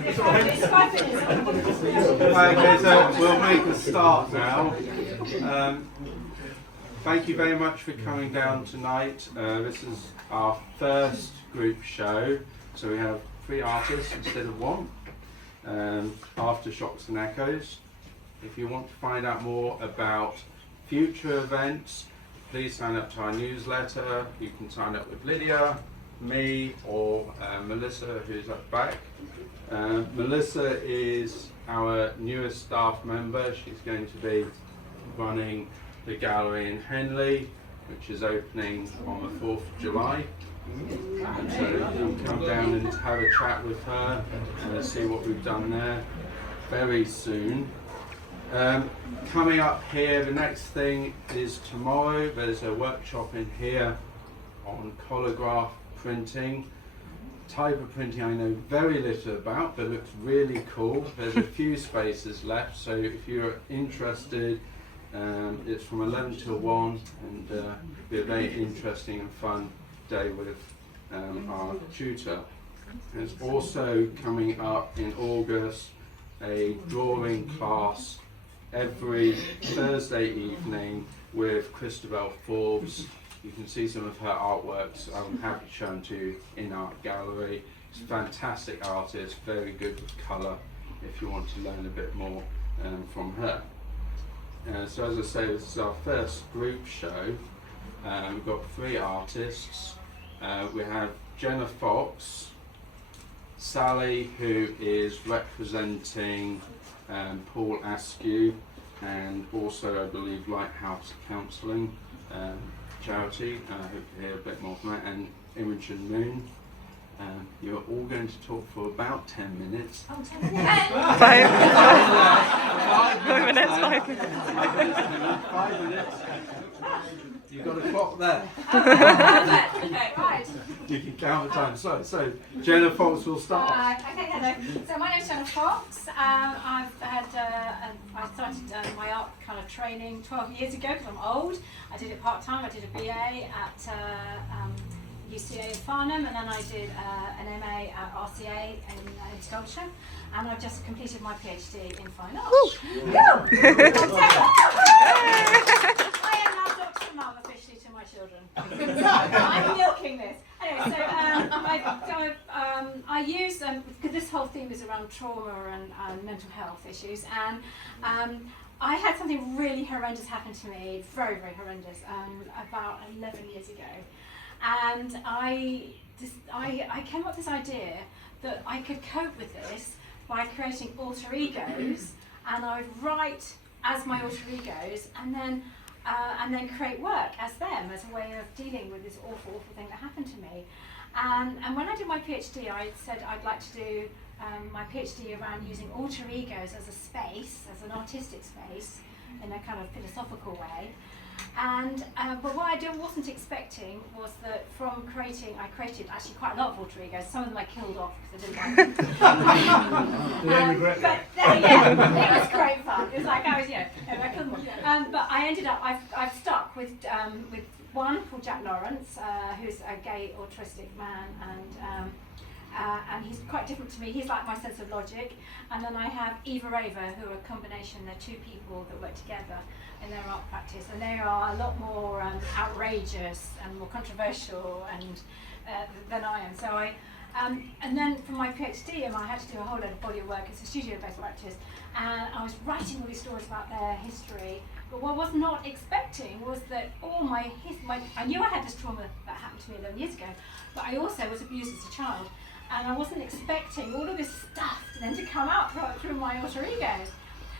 Okay, so we'll make a start now. Thank you very much for coming down tonight. This is our first group show, so we have 3 artists instead of 1. Aftershocks and Echoes. If you want to find out more about future events, please sign up to our newsletter. You can sign up with Lydia, me, or Melissa, who's at the back. Melissa is our newest staff member. She's going to be running the gallery in Henley, which is opening on the 4th of July. And so you can come down and have a chat with her and see what we've done there very soon. Coming up here, the next thing is tomorrow. There's a workshop in here on collagraph printing. Type of printing I know very little about, but looks really cool. There's a few spaces left, so if you're interested, it's from 11 till 1, and it'll be a very interesting and fun day with our tutor. There's also coming up in August a drawing class every Thursday evening with Christabel Forbes. You can see some of her artworks. I'm happy to show them to you in our gallery. She's a fantastic artist, very good with colour, if you want to learn a bit more from her. So as I say, this is our first group show. We've got 3 artists. We have Jenna Fox, Sally, who is representing Paul Askew, and also I believe Lighthouse Counselling charity. I hope to hear a bit more from that, and Imogen Moon. You're all going to talk for about 10 minutes. Oh, 10 minutes. 5 minutes. You've got a clock there. Okay, right. You can count the time. So Jenna Fox will start. Okay, hello. So my name's Jenna Fox. I started my art kind of training 12 years ago because I'm old. I did it part-time. I did a BA at UCA in Farnham, and then I did an MA at RCA in sculpture, and I've just completed my PhD in fine art. I am now Dr. Mum officially to my children. I'm milking this. Anyway, so I use, because this whole theme is around trauma and mental health issues, and I had something really horrendous happen to me, very, very horrendous, about 11 years ago. And I came up with this idea that I could cope with this by creating alter egos, and I would write as my alter egos, and then create work as them, as a way of dealing with this awful, awful thing that happened to me. And when I did my PhD, I said I'd like to do my PhD around using alter egos as a space, as an artistic space, in a kind of philosophical way. And but what I wasn't expecting was that from creating, I created actually quite a lot of alter egos. Some of them I killed off because I didn't like them. But yeah, it was great fun. It was like I was, I killed them all. But I ended up, I've stuck with one called Jack Lawrence, who's a gay autistic man, and he's quite different to me. He's like my sense of logic. And then I have Eva Raver, who are a combination. They're 2 people that work together in their art practice, and they are a lot more outrageous and more controversial than I am. So and then for my PhD, I had to do a whole load of body of work. It's a studio-based practice, and I was writing all these stories about their history. But what I was not expecting was that all my I knew I had this trauma that happened to me 11 years ago, but I also was abused as a child, and I wasn't expecting all of this stuff then to come out through my alter egos.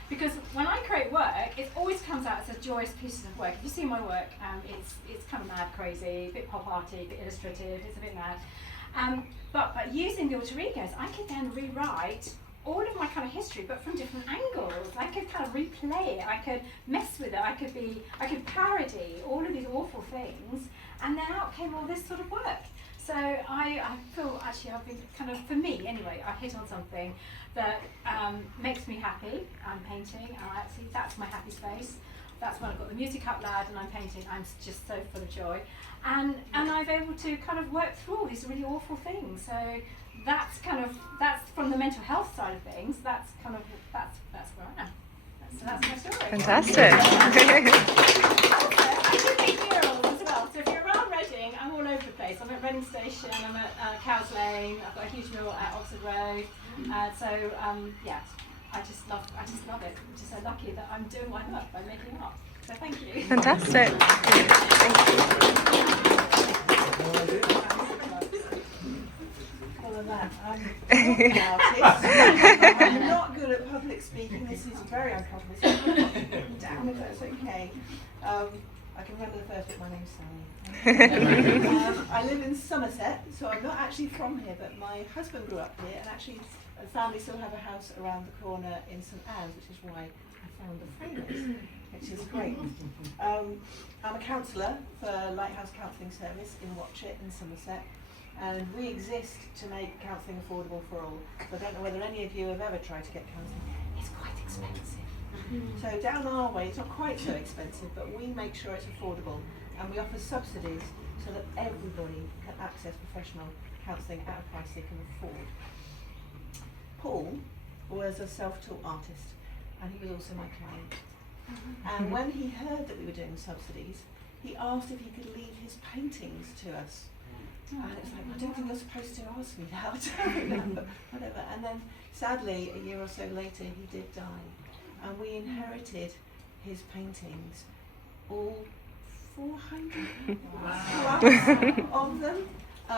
Because when I create work, it always comes out as a joyous piece of work. If you see my work, it's kind of mad, crazy, a bit pop arty, a bit illustrative, it's a bit mad. But using the alter egos, I could then rewrite all of my kind of history, but from different angles. I could kind of replay it, I could mess with it, I could parody all of these awful things, and then out came all this sort of work. So I feel actually I've been kind of, for me anyway, I hit on something that makes me happy. I'm painting, that's my happy space. That's when I've got the music up loud and I'm painting. I'm just so full of joy. And I'm able to kind of work through all these really awful things. So that's from the mental health side of things. That's where I am. So that's my story. Fantastic. I do make murals as well. So if you're around Reading, I'm all over the place. I'm at Reading Station. I'm at Cows Lane. I've got a huge mural at Oxford Road. Yeah, I just love it. I'm just so lucky that I'm doing my work by making art. So thank you. Fantastic. Well, I'm not an artist. I'm not good at public speaking. This is very uncomfortable. Damn it, that's okay. I can remember the first bit. My name's Sally. I live in Somerset, so I'm not actually from here, but my husband grew up here, and actually the family still have a house around the corner in St Anne's, which is why I found the framers, which is great. I'm a counsellor for Lighthouse Counselling Service in Watchet in Somerset, and we exist to make counselling affordable for all. So I don't know whether any of you have ever tried to get counselling. It's quite expensive. So down our way, it's not quite so expensive, but we make sure it's affordable, and we offer subsidies so that everybody can access professional counselling at a price they can afford. Paul was a self-taught artist, and he was also my client. And when he heard that we were doing subsidies, he asked if he could leave his paintings to us. And it was like, I don't think you're supposed to ask me that, but whatever. And then sadly, a year or so later, he did die. And we inherited his paintings, all 400 plus of them.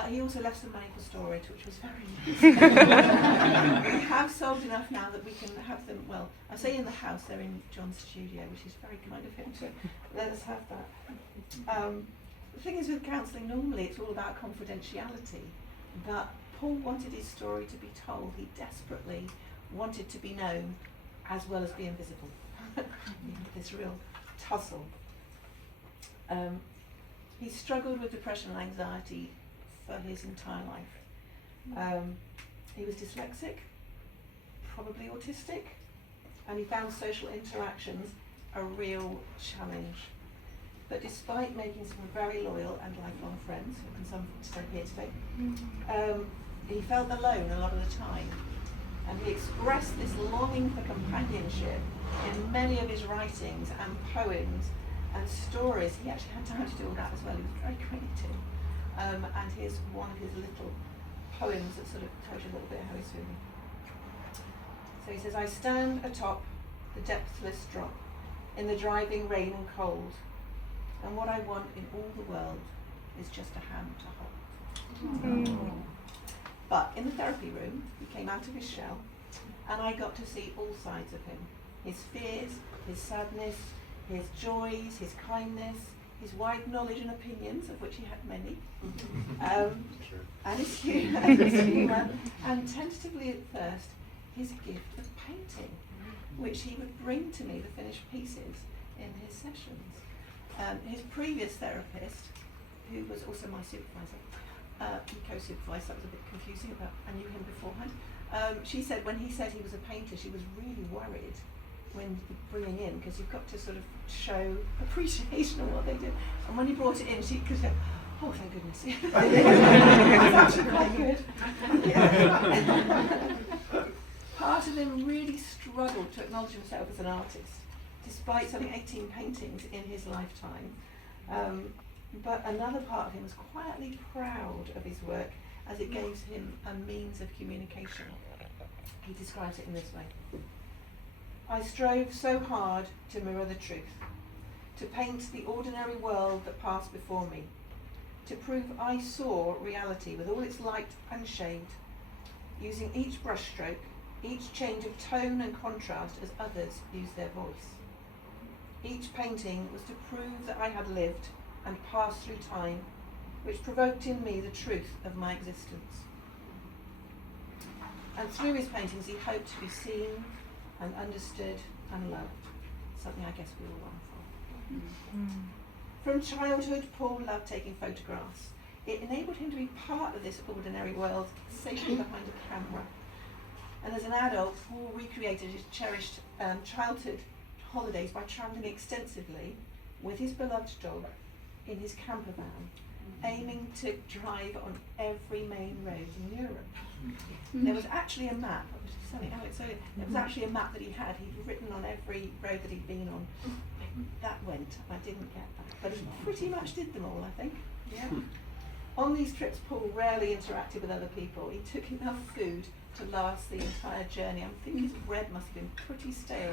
He also left some money for storage, which was very nice. We have sold enough now that we can have them, well, I say in the house, they're in John's studio, which is very kind of him to let us have that. The thing is with counselling, normally it's all about confidentiality, but Paul wanted his story to be told. He desperately wanted to be known as well as be invisible. This real tussle. He struggled with depression and anxiety for his entire life. He was dyslexic, probably autistic, and he found social interactions a real challenge. But despite making some very loyal and lifelong friends, and some still here today, he felt alone a lot of the time. And he expressed this longing for companionship in many of his writings and poems and stories. He actually had time to do all that as well. He was very creative. And here's one of his little poems that sort of tells you a little bit how he's feeling. So he says, I stand atop the depthless drop in the driving rain and cold, and what I want in all the world is just a hand to hold. But in the therapy room, he came out of his shell, and I got to see all sides of him. His fears, his sadness, his joys, his kindness, his wide knowledge and opinions, of which he had many, and his humour, and tentatively at first, his gift of painting, which he would bring to me, the finished pieces, in his sessions. His previous therapist, who was also my supervisor, he co-supervised, that was a bit confusing, but I knew him beforehand. She said when he said he was a painter, she was really worried when bringing in, because you've got to sort of show appreciation of what they do. And when he brought it in, she could go, oh, thank goodness. It's actually quite good. Yeah. Part of him really struggled to acknowledge himself as an artist, despite selling 18 paintings in his lifetime. But another part of him was quietly proud of his work, as it gave him a means of communication. He describes it in this way. I strove so hard to mirror the truth, to paint the ordinary world that passed before me, to prove I saw reality with all its light and shade, using each brushstroke, each change of tone and contrast as others use their voice. Each painting was to prove that I had lived and passed through time, which provoked in me the truth of my existence. And through his paintings he hoped to be seen and understood and loved, something I guess we all long for. From childhood, Paul loved taking photographs. It enabled him to be part of this ordinary world, safely behind a camera. And as an adult, Paul recreated his cherished childhood holidays by travelling extensively with his beloved dog in his camper van aiming to drive on every main road in Europe. There was actually a map, I was just telling Alex earlier, there was actually a map that he'd written on every road that he'd been on. That went, I didn't get that. But he pretty much did them all, I think. Yeah. On these trips, Paul rarely interacted with other people. He took enough food to last the entire journey. I'm thinking his bread must have been pretty stale.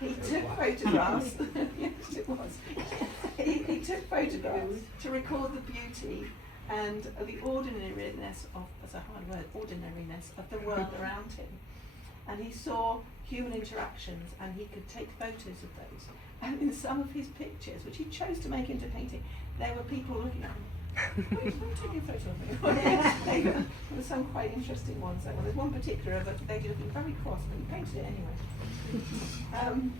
He took photographs. Yes, it was. He took photographs to record the beauty and the ordinariness of, that's a hard word, ordinariness of the world around him. And he saw human interactions and he could take photos of those. And in some of his pictures, which he chose to make into painting, there were people looking at him. Why are you taking a photo of me? There were some quite interesting ones. Well, there's one particular of a lady looking very cross, but he painted it anyway.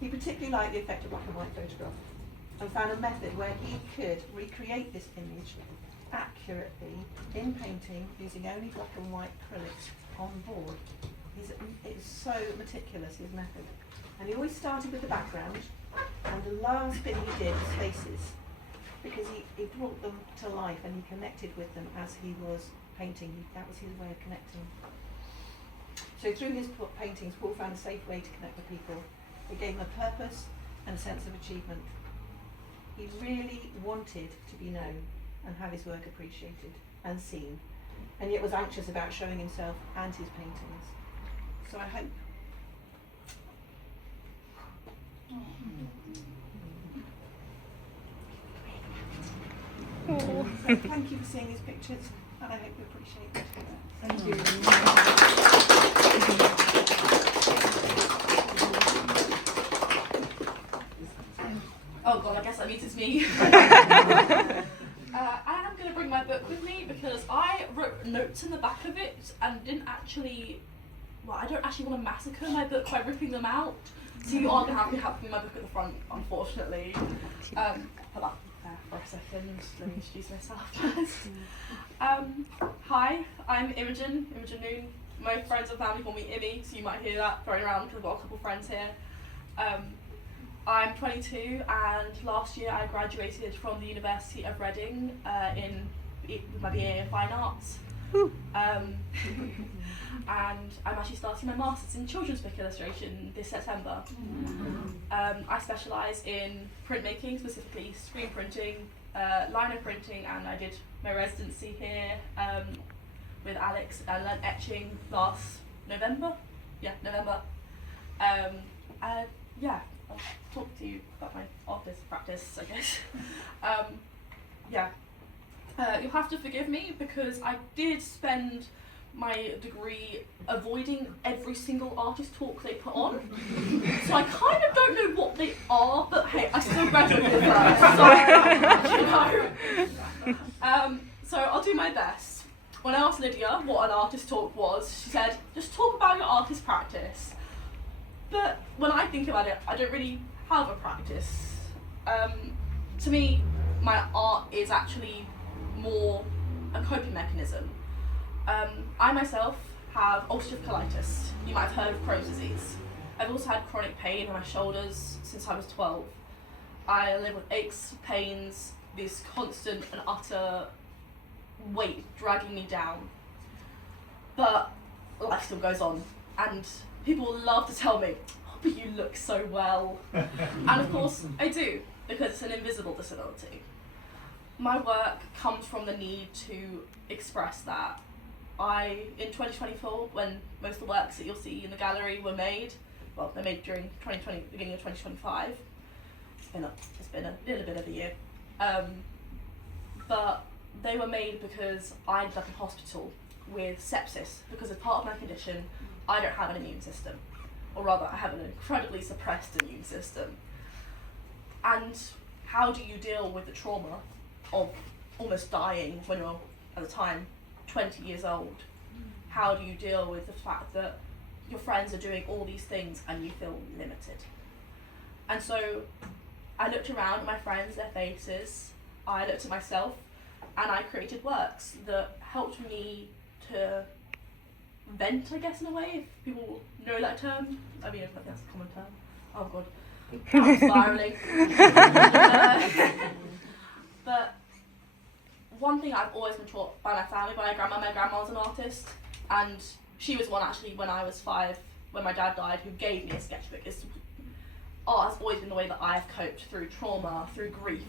He particularly liked the effect of black and white photograph and found a method where he could recreate this image accurately in painting using only black and white acrylics on board. It's so meticulous, his method. And he always started with the background, and the last bit he did was faces, because he brought them to life and he connected with them as he was painting. That was his way of connecting. So through his paintings, Paul found a safe way to connect with people. It gave him a purpose and a sense of achievement. He really wanted to be known and have his work appreciated and seen, and yet was anxious about showing himself and his paintings. So I hope. So thank you for seeing these pictures, and I hope you appreciate it. Thank you. Oh god, I guess that means it's me. I am going to bring my book with me because I wrote notes in the back of it and didn't actually, well, I don't actually want to massacre my book by ripping them out. So you are going to have to help me with my book at the front, unfortunately. Hold on for a second, let me introduce myself first. Hi, I'm Imogen Noon. My friends and family call me Immy, so you might hear that thrown around because I've got a couple of friends here. I'm 22 and last year I graduated from the University of Reading with my BA in Fine Arts. And I'm actually starting my Masters in Children's Book Illustration this September. I specialise in printmaking, specifically screen printing, lino printing, and I did my residency here with Alex and learned etching last November. Yeah, November. Yeah, I'll talk to you about my artist practice, I guess. You'll have to forgive me because I did spend my degree avoiding every single artist talk they put on. So I kind of don't know what they are, but hey, I still graduated first, so I'll do my best. When I asked Lydia what an artist talk was, she said, just talk about your artist practice. But when I think about it, I don't really have a practice. To me, my art is actually more a coping mechanism. I myself have ulcerative colitis. You might have heard of Crohn's disease. I've also had chronic pain in my shoulders since I was 12. I live with aches, pains, this constant and utter weight dragging me down. But life still goes on, and people love to tell me, oh, but you look so well. And of course I do, because it's an invisible disability. My work comes from the need to express that. In 2024, when most of the works that you'll see in the gallery were made, well, they're made during 2020, beginning of 2025. It's been a little bit of a year. But they were made because I ended up in hospital with sepsis, because as part of my condition, I don't have an immune system. Or rather, I have an incredibly suppressed immune system. And how do you deal with the trauma of almost dying when you're, at the time, 20 years old? How do you deal with the fact that your friends are doing all these things and you feel limited? And so I looked around at my friends, their faces, I looked at myself, and I created works that helped me to vent, I guess, in a way, if people know that term. I mean, if that's a common term. Oh god. I'm spiralling. But one thing I've always been taught by my family, by my grandma was an artist, and she was one actually when I was 5, when my dad died, who gave me a sketchbook. Art has always been the way that I've coped through trauma, through grief,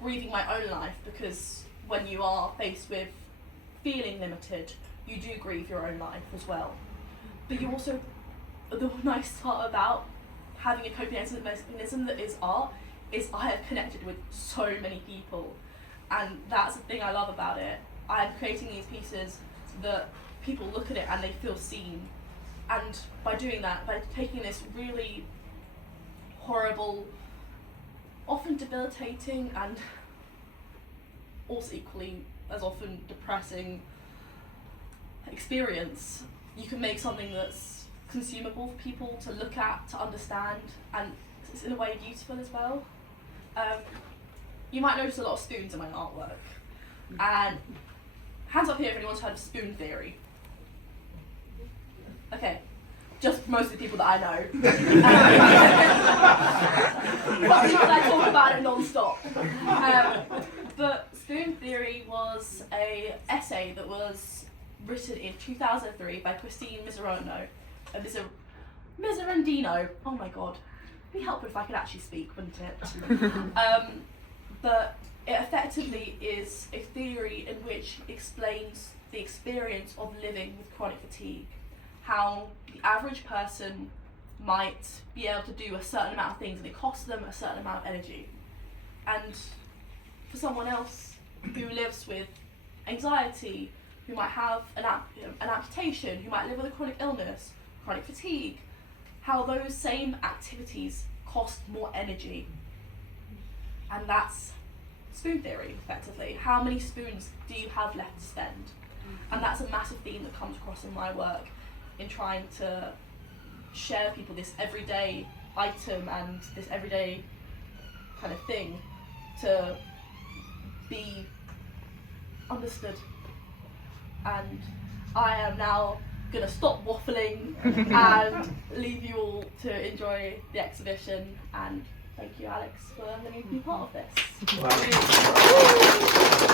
grieving my own life, because when you are faced with feeling limited, you do grieve your own life as well. But you also, the nice part about having a coping mechanism that is art is I have connected with so many people, and that's the thing I love about it. I'm creating these pieces that people look at it and they feel seen, and by doing that, by taking this really horrible, often debilitating and also equally as often depressing experience, you can make something that's consumable for people to look at, to understand, and it's in a way beautiful as well. You might notice a lot of spoons in my artwork, and hands up here if anyone's heard of spoon theory. Okay, just mostly people that I know. But because I talk about it non-stop. But spoon theory was an essay that was written in 2003 by Christine Miserandino. Oh my god. It'd be helpful if I could actually speak, wouldn't it? But it effectively is a theory in which explains the experience of living with chronic fatigue. How the average person might be able to do a certain amount of things and it costs them a certain amount of energy. And for someone else who lives with anxiety, who might have an amputation, who might live with a chronic illness, chronic fatigue, how those same activities cost more energy. And that's spoon theory, effectively. How many spoons do you have left to spend? And that's a massive theme that comes across in my work, in trying to share with people this everyday item and this everyday kind of thing to be understood. And I am now going to stop waffling and leave you all to enjoy the exhibition, and thank you, Alex, for letting me be part of this. Wow.